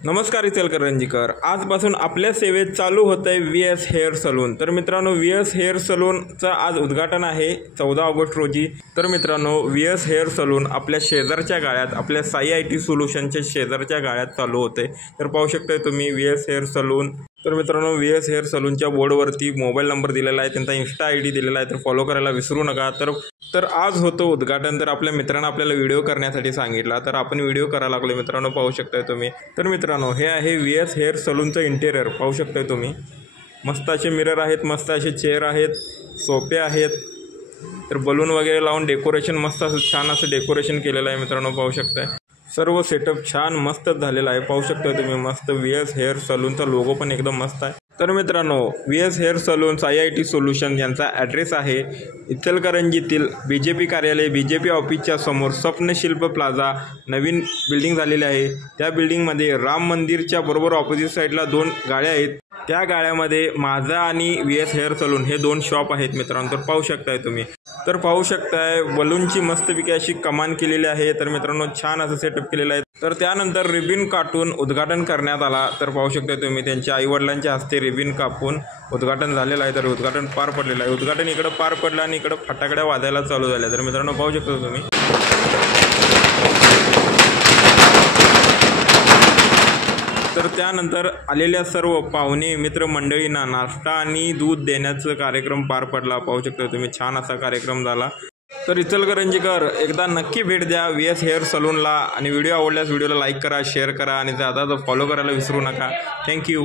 नमस्कार इचलकरंजीकर, आजपासून आपल्या सेवेत चालू होत आहे VS हेअर सलून। तर मित्रांनो, VS हेअर सलूनचं आज उद्घाटन आहे 14 ऑगस्ट रोजी। तर मित्रांनो, VS हेअर सलून आपल्या शेजारच्या गाळ्यात, आपल्या साई IT सोल्युशनच्या शेजारच्या गाळ्यात चालू होते। तर पाहू शकताय तुम्ही VS हेअर सलून। तर मित्रांनो, VS हेअर सलूनच्या बोर्डवरती मोबाईल नंबर दिलेला आहे, त्यांचा Insta ID दिलेला आहे, तर फॉलो करायला विसरू नका। तर आज होतं उद्घाटन। तर आपल्या मित्रांना आपल्याला व्हिडिओ करण्यासाठी सांगितला, तर आपण व्हिडिओ करायला लागलो मित्रांनो, पाहू शकताय तुम्ही। तर मित्रांनो, हे आहे VS हेअर सलूनचं इंटेरियर, पाहू शकताय तुम्ही। मस्त असे मिरर आहेत, मस्त असे चेअर आहेत, सोफे आहेत, तर बलून वगैरे लावून डेकोरेशन मस्त असं छान असं डेकोरेशन केलेलं आहे मित्रांनो, पाहू शकताय। सर्व सेटअप छान मस्त झालेला आहे, पाहू शकताय तुम्ही। मस्त VS हेअर सलूनचा लोगो पण एकदम मस्त आहे। तर मित्रांनो, VS hair salon Sai IT solution यांचा ॲड्रेस आहे इचलकरंजीतील BJP कार्यालय, BJP ऑफिसच्या समोर स्वप्नशिल्प प्लाझा नवीन बिल्डिंग झालेली आहे। त्या बिल्डिंगमध्ये राम मंदिरच्या बरोबर ऑपोजिट साईडला 2 गाळ्या आहेत। त्या गाळ्यामध्ये माझा आणि VS हेअर सलून हे 2 शॉप आहेत मित्रांनो, तर पाहू शकताय तुम्ही। तर पाहू शकताय बलूनची मस्तपैकी अशी कमान केलेली आहे। तर मित्रांनो, छान असं सेटअप केलेलं आहे। तर त्यानंतर रिबिन काटून उद्घाटन करण्यात आला। तर पाहू शकताय तुम्ही, त्यांच्या आईवडिलांच्या हस्ते रिबिन कापून उद्घाटन झालेलं आहे। तर उद्घाटन पार पडलेलं आहे। उद्घाटन इकडं पार पडलं आणि इकडं फटाकड्या वाजायला चालू झाल्या। तर मित्रांनो, पाहू शकता तुम्ही। तर त्यानंतर आलेल्या सर्व पाहुणे मित्रमंडळींना नाश्ता आणि दूध देण्याचा कार्यक्रम पार पडला, पाहू शकता तुम्ही। छान असा कार्यक्रम झाला। तर इचलकरंजीकर, एकदा नक्की भेट द्या VS हेअर सलूनला। आणि व्हिडिओ आवडल्यास व्हिडिओला लाईक करा, शेअर करा आणि जाता फॉलो करायला विसरू नका। थँक्यू।